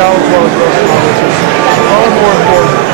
gal as well as girls and all this is far more important.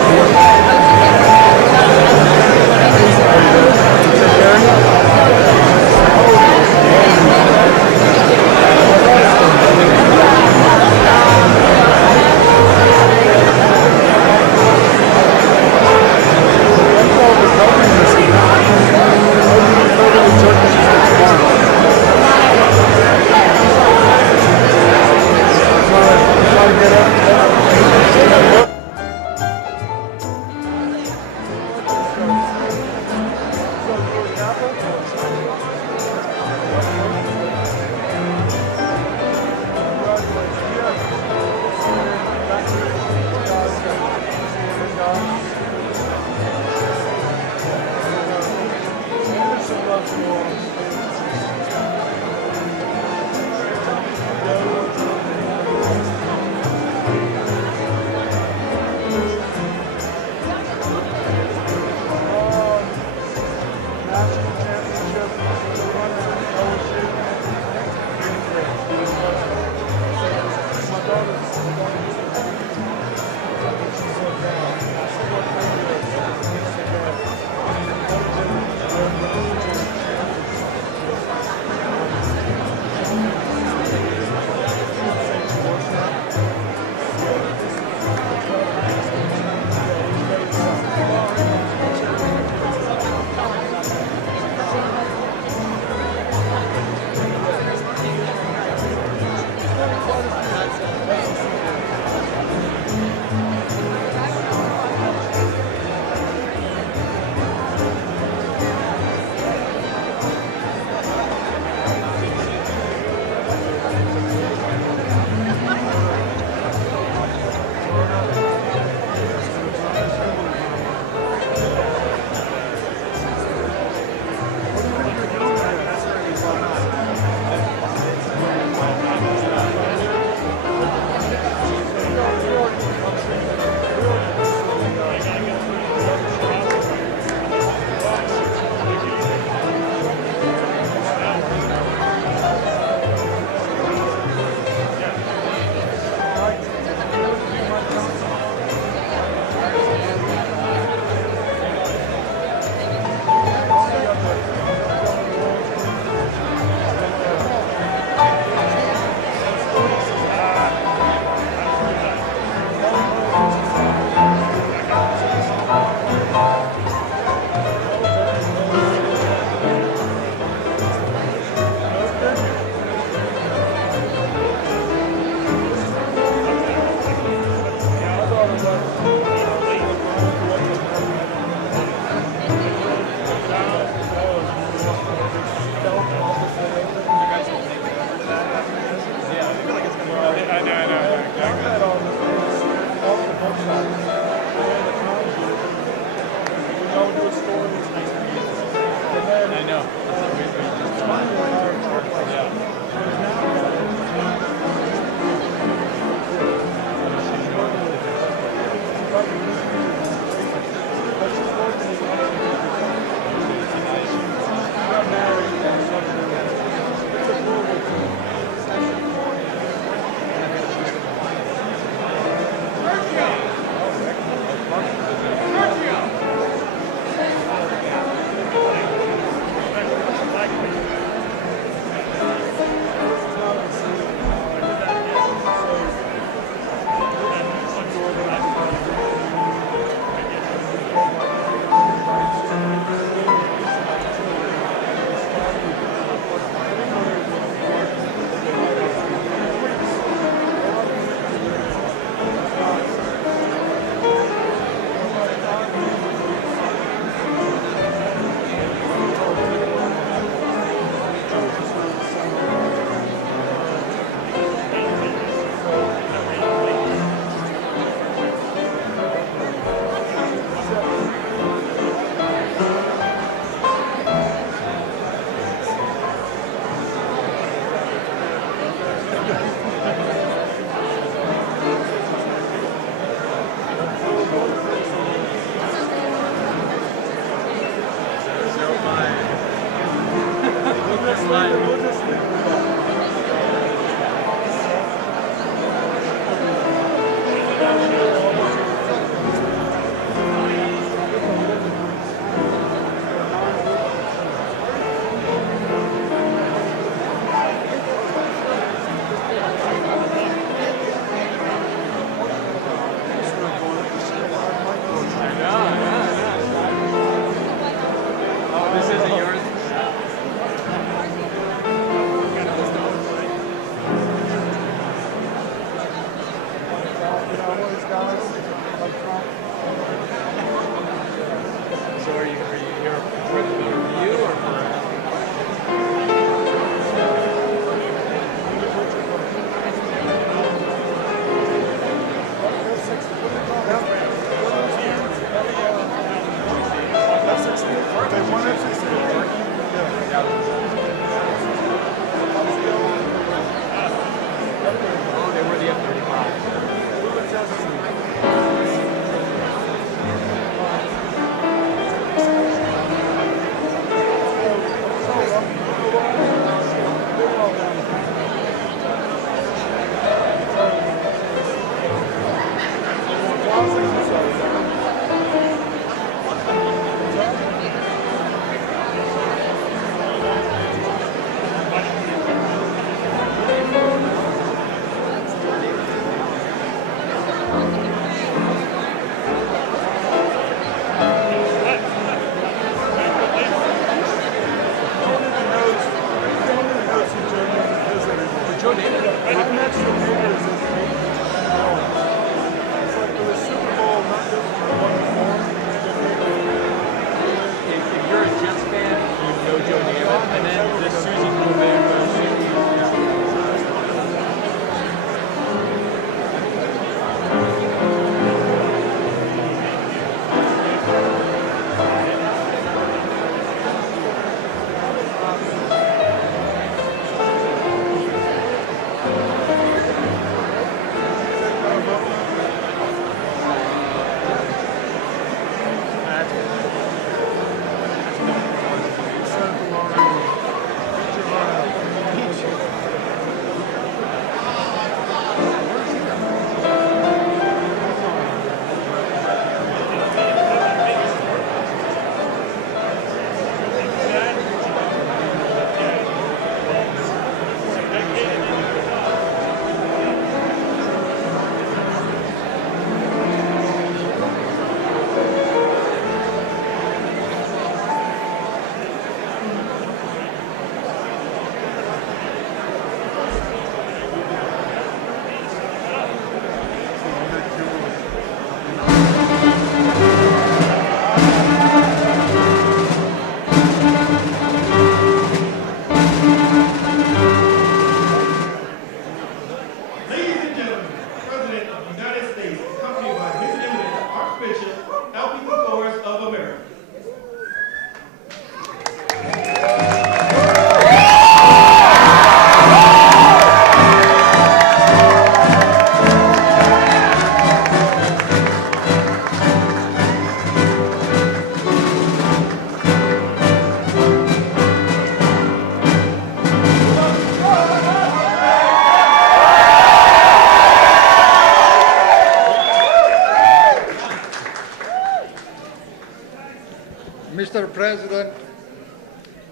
Mr. President,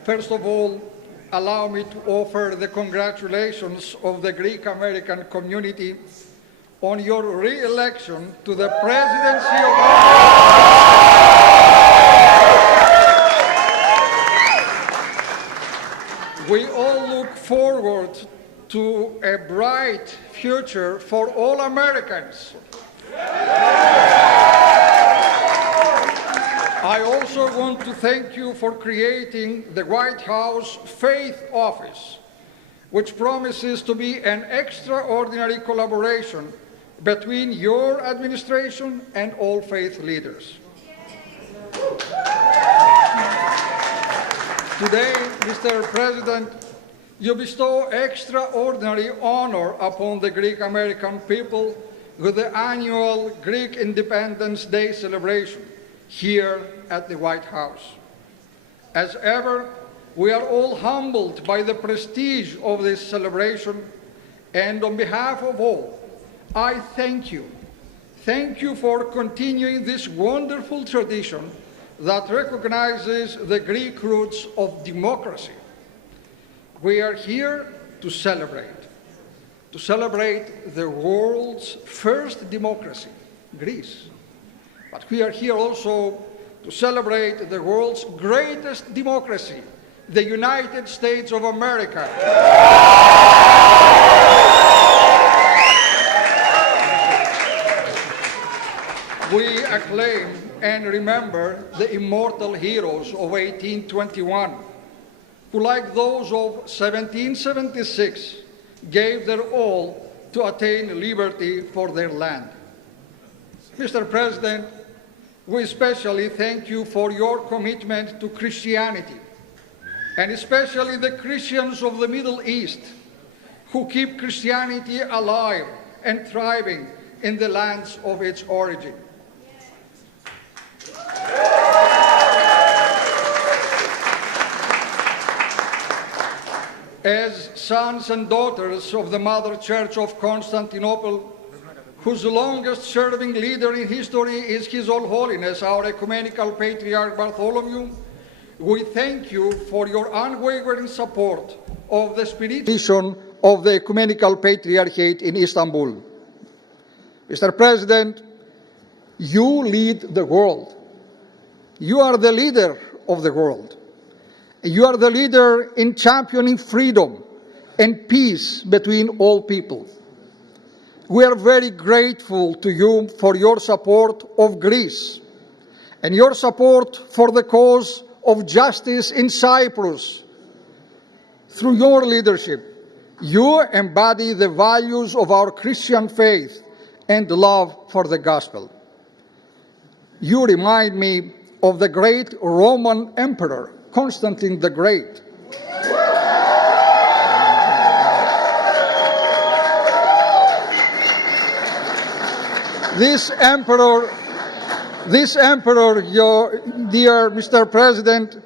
first of all, allow me to offer the congratulations of the Greek American community on your re-election to the presidency of We all look forward to a bright future for all Americans. I also want to thank you for creating the White House Faith Office, which promises to be an extraordinary collaboration between your administration and all faith leaders. Today, Mr. President, you bestow extraordinary honor upon the Greek American people with the annual Greek Independence Day celebration here at the White House. As ever, we are all humbled by the prestige of this celebration, and on behalf of all, I thank you. Thank you for continuing this wonderful tradition that recognizes the Greek roots of democracy. We are here to celebrate the world's first democracy, Greece. But we are here also to celebrate the world's greatest democracy, the United States of America. We acclaim and remember the immortal heroes of 1821, who, like those of 1776, gave their all to attain liberty for their land. Mr. President, we especially thank you for your commitment to Christianity, and especially the Christians of the Middle East, who keep Christianity alive and thriving in the lands of its origin. As sons and daughters of the Mother Church of Constantinople, whose longest-serving leader in history is His All Holiness, our Ecumenical Patriarch Bartholomew, we thank you for your unwavering support of the spiritual mission of the Ecumenical Patriarchate in Istanbul. Mr. President, you lead the world. You are the leader of the world. You are the leader in championing freedom and peace between all people. We are very grateful to you for your support of Greece and your support for the cause of justice in Cyprus. Through your leadership, you embody the values of our Christian faith and love for the gospel. You remind me of the great Roman Emperor, Constantine the Great. This emperor, your dear Mr. President,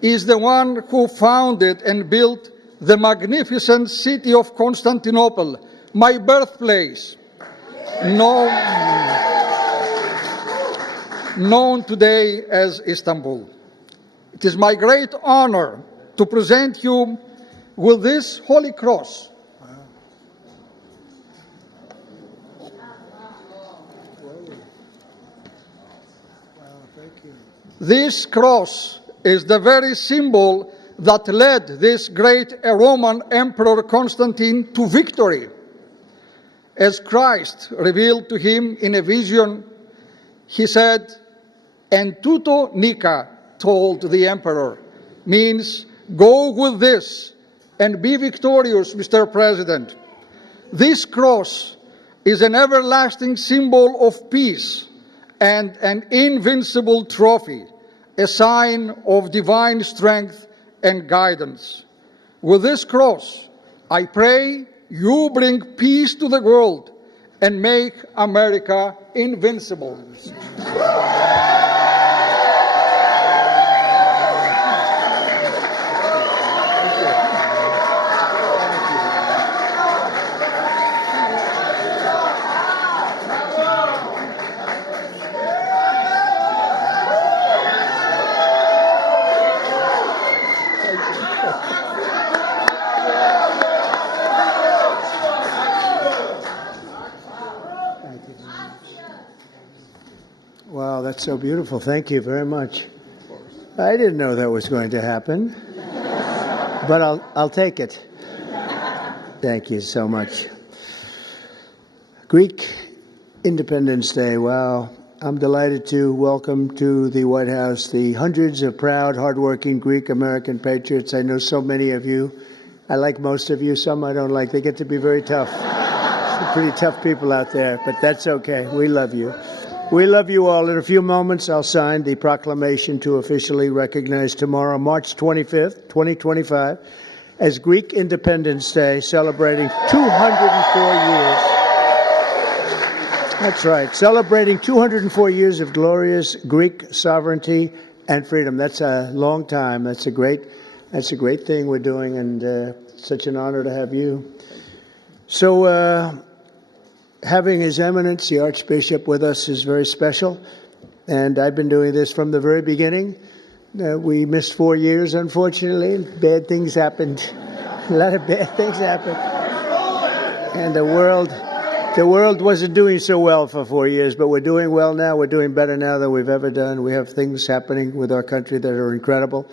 is the one who founded and built the magnificent city of Constantinople, my birthplace, known today as Istanbul. It is my great honor to present you with this Holy Cross. This cross is the very symbol that led this great Roman Emperor Constantine to victory. As Christ revealed to him in a vision, he said, "En tuto nika," told the emperor, means go with this and be victorious, Mr. President. This cross is an everlasting symbol of peace and an invincible trophy, a sign of divine strength and guidance. With this cross, I pray you bring peace to the world and make America invincible. Wow, that's so beautiful. Thank you very much. I didn't know that was going to happen, but I'll take it. Thank you so much. Greek Independence Day. Wow. I'm delighted to welcome to the White House the hundreds of proud, hardworking Greek American patriots. I know so many of you. I like most of you. Some I don't like. They get to be very tough. Some pretty tough people out there, but that's okay. We love you. We love you all. In a few moments, I'll sign the proclamation to officially recognize tomorrow, March 25th, 2025, as Greek Independence Day, celebrating 204 years. That's right. Celebrating 204 years of glorious Greek sovereignty and freedom. That's a long time. That's a great thing we're doing, and such an honor to have you. So having His Eminence, the Archbishop, with us is very special, and I've been doing this from the very beginning. We missed 4 years, unfortunately. Bad things happened. A lot of bad things happened. And the world wasn't doing so well for 4 years, but we're doing well now. We're doing better now than we've ever done. We have things happening with our country that are incredible.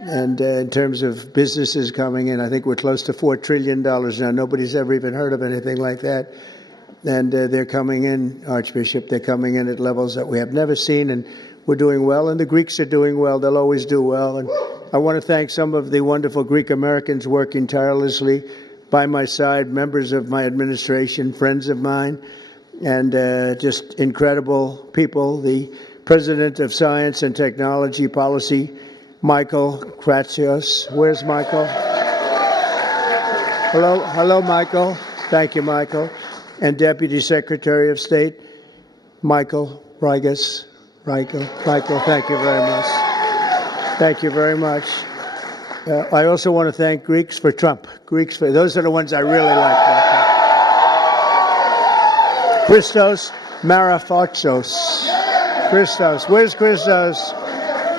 And in terms of businesses coming in, I think we're close to $4 trillion now. Nobody's ever even heard of anything like that. And they're coming in, Archbishop, they're coming in at levels that we have never seen, and we're doing well. And the Greeks are doing well. They'll always do well. And I want to thank some of the wonderful Greek Americans working tirelessly by my side, members of my administration, friends of mine, and just incredible people. The President of Science and Technology Policy, Michael Kratsios. Where's Michael? Hello, Michael. Thank you, Michael. And Deputy Secretary of State, Michael Rigas. Michael, thank you very much. Thank you very much. I also want to thank Greeks for Trump. Those are the ones I really like. Christos Marafotsos. Christos. Where's Christos?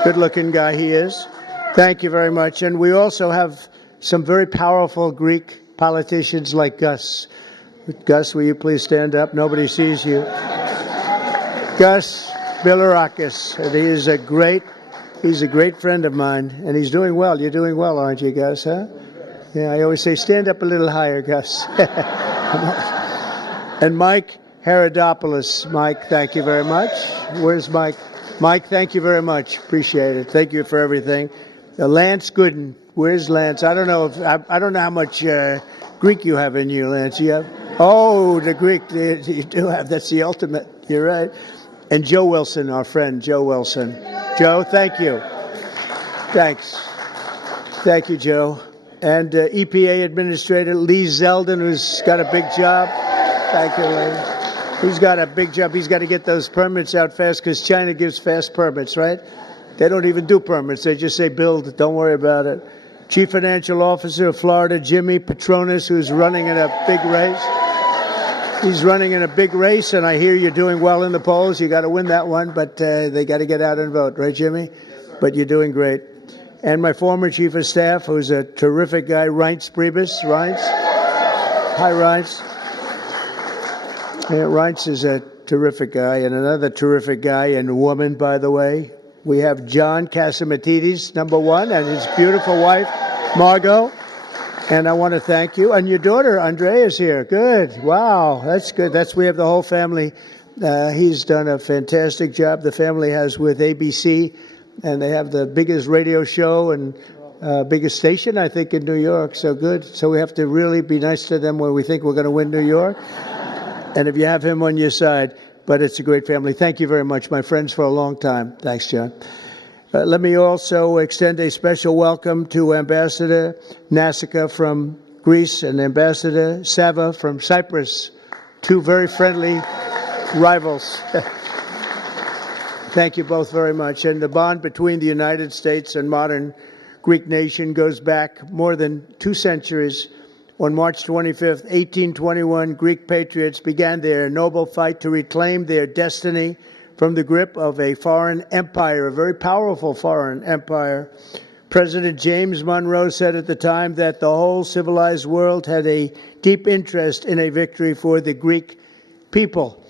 Good-looking guy he is. Thank you very much. And we also have some very powerful Greek politicians like Gus. Gus, will you please stand up? Nobody sees you. Gus Bilirakis. And he's a great friend of mine, and he's doing well. You're doing well, aren't you, Gus, huh? Yeah, I always say, stand up a little higher, Gus. And Mike Herodopoulos. Mike, thank you very much. Where's Mike? Mike, thank you very much. Appreciate it. Thank you for everything. Lance Gooden. Where's Lance? I don't know how much Greek you have in you, Lance. You have? Oh, the Greek. You do have. That's the ultimate. You're right. And Joe Wilson, our friend, Joe Wilson. Joe, thank you. Thanks. Thank you, Joe. And EPA Administrator Lee Zeldin, who's got a big job. Thank you, Lee. He's got a big job. He's got to get those permits out fast because China gives fast permits, right? They don't even do permits. They just say build. Don't worry about it. Chief Financial Officer of Florida, Jimmy Petronis, who's running in a big race. He's running in a big race, and I hear you're doing well in the polls. You got to win that one, but they got to get out and vote, right, Jimmy? But you're doing great. And my former chief of staff, who's a terrific guy, Reince Priebus. Reince? Hi, Reince. Yeah, Reince is a terrific guy, and another terrific guy and woman, by the way. We have John Catsimatidis, number one, and his beautiful wife, Margot. And I want to thank you. And your daughter, Andrea, is here. Good. Wow. That's good. We have the whole family. He's done a fantastic job. The family has with ABC, and they have the biggest radio show and biggest station, I think, in New York. So good. So we have to really be nice to them when we think we're going to win New York. And if you have him on your side, but it's a great family. Thank you very much, my friends, for a long time. Thanks, John. Let me also extend a special welcome to Ambassador Nassika from Greece and Ambassador Sava from Cyprus, two very friendly rivals. Thank you both very much. And the bond between the United States and modern Greek nation goes back more than 2 centuries. On March 25th, 1821, Greek patriots began their noble fight to reclaim their destiny from the grip of a foreign empire, a very powerful foreign empire. President James Monroe said at the time that the whole civilized world had a deep interest in a victory for the Greek people.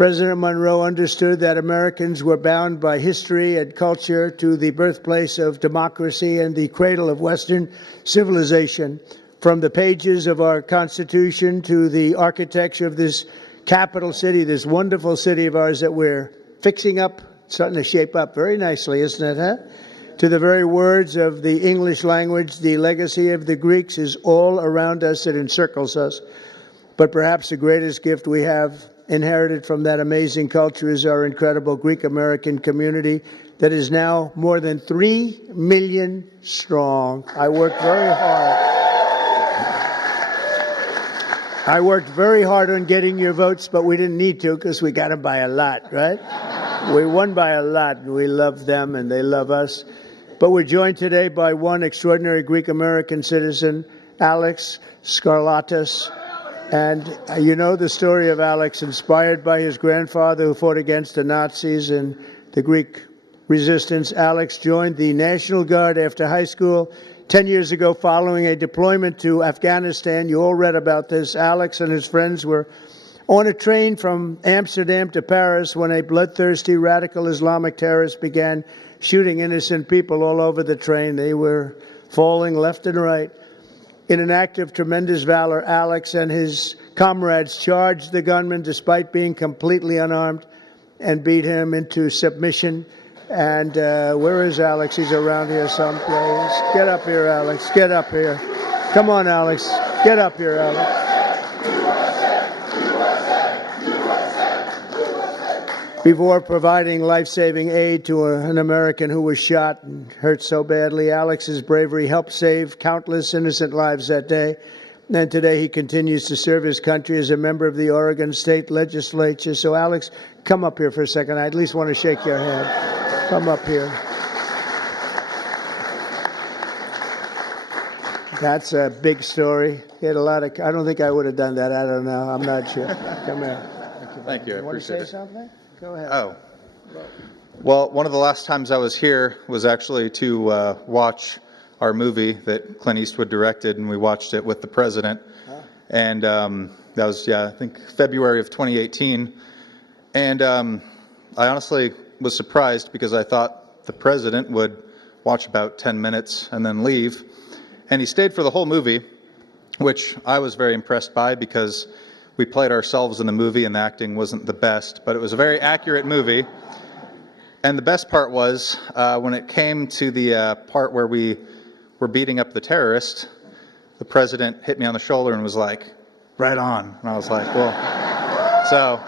President Monroe understood that Americans were bound by history and culture to the birthplace of democracy and the cradle of Western civilization. From the pages of our Constitution to the architecture of this capital city, this wonderful city of ours that we're fixing up, starting to shape up very nicely, isn't it, huh? To the very words of the English language, the legacy of the Greeks is all around us. It encircles us. But perhaps the greatest gift we have inherited from that amazing culture is our incredible Greek-American community that is now more than 3 million strong. I worked very hard on getting your votes, but we didn't need to because we got them by a lot, right? We won by a lot, and we love them, and they love us. But we're joined today by one extraordinary Greek-American citizen, Alex Skarlatos. And you know the story of Alex, inspired by his grandfather who fought against the Nazis and the Greek resistance. Alex joined the National Guard after high school 10 years ago following a deployment to Afghanistan. You all read about this. Alex and his friends were on a train from Amsterdam to Paris when a bloodthirsty radical Islamic terrorist began shooting innocent people all over the train. They were falling left and right. In an act of tremendous valor, Alex and his comrades charged the gunman despite being completely unarmed and beat him into submission. And where is Alex? He's around here someplace. Get up here, Alex. Get up here. Come on, Alex. Get up here, Alex. Before providing life-saving aid to an American who was shot and hurt so badly, Alex's bravery helped save countless innocent lives that day. And today he continues to serve his country as a member of the Oregon State Legislature. So, Alex, come up here for a second. I at least want to shake your hand. Come up here. That's a big story. He had a lot of... I don't think I would have done that. I don't know. I'm not sure. Come here. Thank you. I You want to say appreciate it. something? Go ahead. Oh. Well, one of the last times I was here was actually to watch our movie that Clint Eastwood directed, and we watched it with the president. And that was, I think February of 2018. And I honestly was surprised because I thought the president would watch about 10 minutes and then leave. And he stayed for the whole movie, which I was very impressed by because we played ourselves in the movie and the acting wasn't the best, but it was a very accurate movie. And the best part was when it came to the part where we were beating up the terrorist, the president hit me on the shoulder and was like, "Right on." And I was like, well, so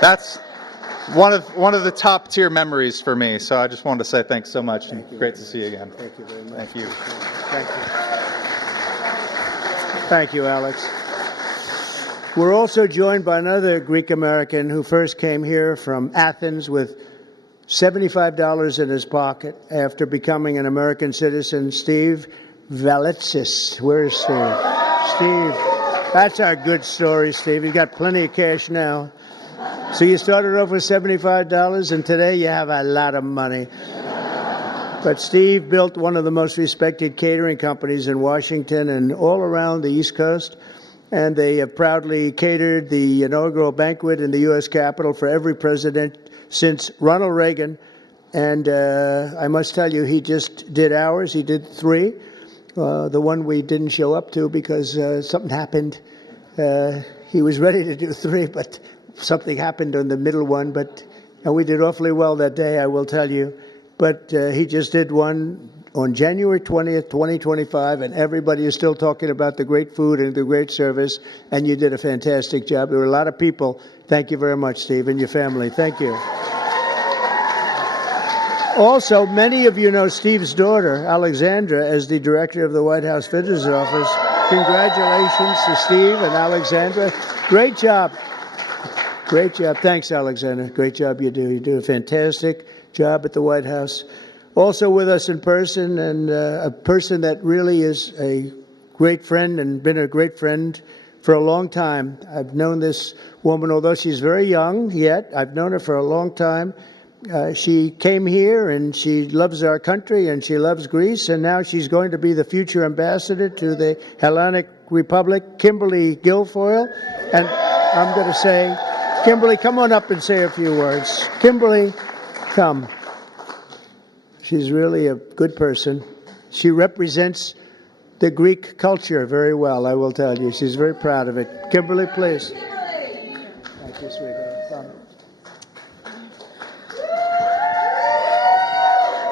that's one of the top tier memories for me. So I just wanted to say thanks so much. And great to see you again. Thank you very much. Thank you. Thank you. Thank you, Alex. We're also joined by another Greek American who first came here from Athens with $75 in his pocket after becoming an American citizen, Steve Valitsis. Where's Steve? Steve, that's our good story, Steve. You got plenty of cash now. So you started off with $75, and today you have a lot of money. But Steve built one of the most respected catering companies in Washington and all around the East Coast. And they have proudly catered the inaugural banquet in the U.S. Capitol for every president since Ronald Reagan. And I must tell you, he just did ours. He did 3. The one we didn't show up to because something happened. He was ready to do 3, but something happened on the middle one. And we did awfully well that day, I will tell you. But he just did one on January 20th, 2025, and everybody is still talking about the great food and the great service, and you did a fantastic job. There were a lot of people. Thank you very much, Steve, and your family. Thank you. Also, many of you know Steve's daughter, Alexandra, as the director of the White House Visitors Office. Congratulations to Steve and Alexandra. Great job. Great job. Thanks, Alexandra. Great job you do. You do a fantastic job at the White House. Also with us in person, and a person that really is a great friend and been a great friend for a long time. I've known this woman, although she's very young yet. I've known her for a long time. She came here, and she loves our country, and she loves Greece, and now she's going to be the future ambassador to the Hellenic Republic, Kimberly Guilfoyle. And I'm going to say Kimberly, come on up and say a few words. Kimberly, come. She's really a good person. She represents the Greek culture very well, I will tell you. She's very proud of it. Kimberly, please. Thank you, sweetheart. Come.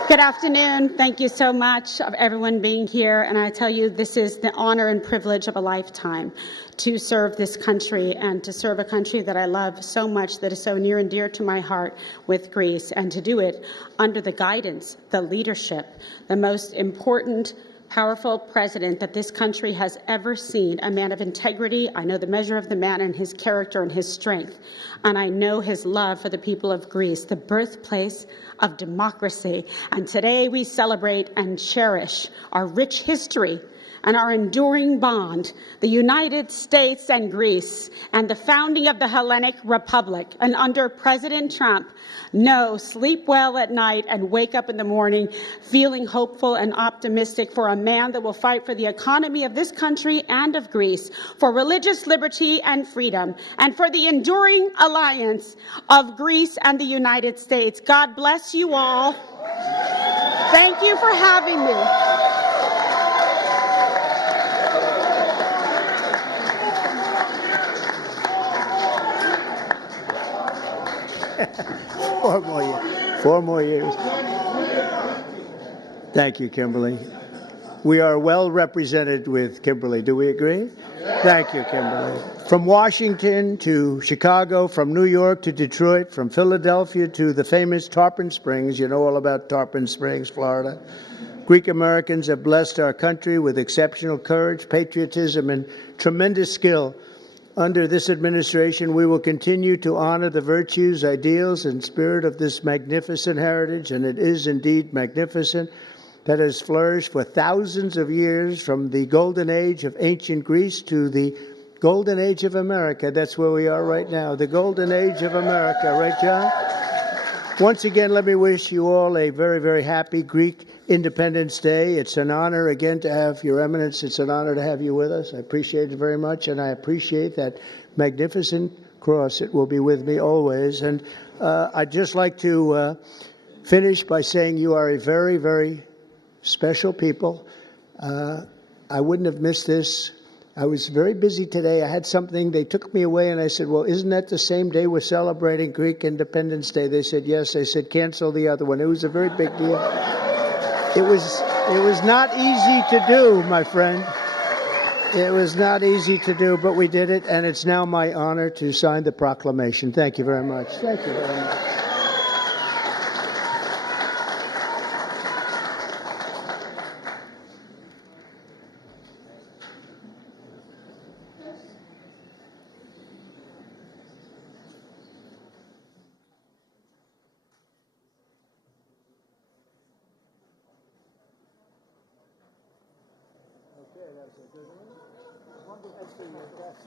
Good afternoon. Thank you so much of everyone being here. And I tell you, this is the honor and privilege of a lifetime to serve this country and to serve a country that I love so much, that is so near and dear to my heart, with Greece, and to do it under the guidance, the leadership, the most important, powerful president that this country has ever seen, a man of integrity. I know the measure of the man and his character and his strength. And I know his love for the people of Greece, the birthplace of democracy. And today we celebrate and cherish our rich history and our enduring bond, the United States and Greece, and the founding of the Hellenic Republic. And under President Trump, no, sleep well at night and wake up in the morning feeling hopeful and optimistic for a man that will fight for the economy of this country and of Greece, for religious liberty and freedom, and for the enduring alliance of Greece and the United States. God bless you all. Thank you for having me. Four more years. Thank you, Kimberly. We are well represented with Kimberly. Do we agree? Thank you, Kimberly. From Washington to Chicago, from New York to Detroit, from Philadelphia to the famous Tarpon Springs. You know all about Tarpon Springs, Florida. Greek Americans have blessed our country with exceptional courage, patriotism, and tremendous skill. Under this administration, we will continue to honor the virtues, ideals, and spirit of this magnificent heritage, and it is indeed magnificent, that has flourished for thousands of years, from the golden age of ancient Greece to the golden age of America. That's where we are right now, the golden age of America. Right, John? Once again, let me wish you all a very, very happy Greek Independence Day. It's an honor, again, to have Your Eminence. It's an honor to have you with us. I appreciate it very much, and I appreciate that magnificent cross. It will be with me always. And I'd just like to finish by saying you are a very, very special people. I wouldn't have missed this. I was very busy today. I had something. They took me away, and I said, well, isn't that the same day we're celebrating Greek Independence Day? They said, yes. I said, cancel the other one. It was a very big deal. It was not easy to do, my friend. It was not easy to do, but we did it, and it's now my honor to sign the proclamation. Thank you very much. Thank you very much. Okay, that's a good one. That's for your desk.